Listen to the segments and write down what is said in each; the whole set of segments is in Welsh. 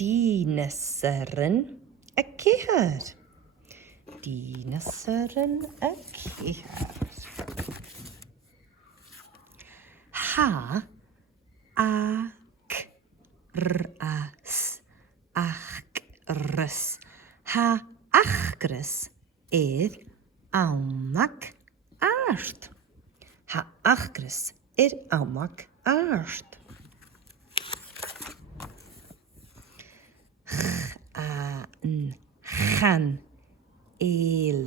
Dinosaur'n y ceir. Dinosaur'n y ceir. Ha ac ras achrys. Ha achrys almac art. Ha achrys almac art. Chanel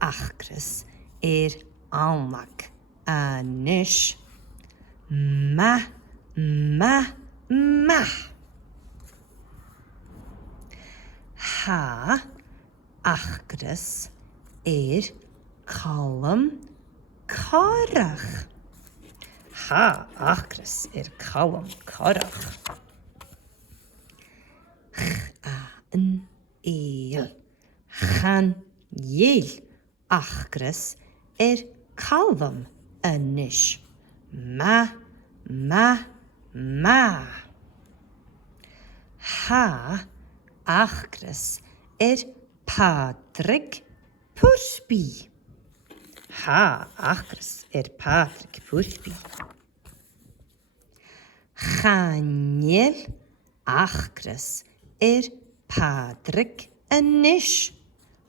achrys almac anish. Ma ha achrys column corach. Ha achrys column corach. Chanel achrys column anish. Ma ha achrys Patrick Pursby. Ha achrys Patrick Pursby. Chanel achrys Patrick anish.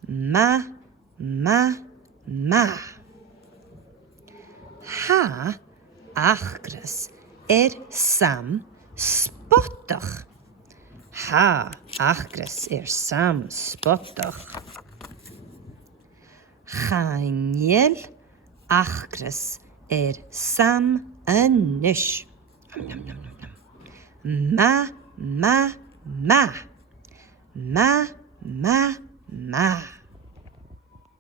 Ma ha achrys Sam spottach. Ha achrys Sam spottach. Chanel achrys Sam anish. Ma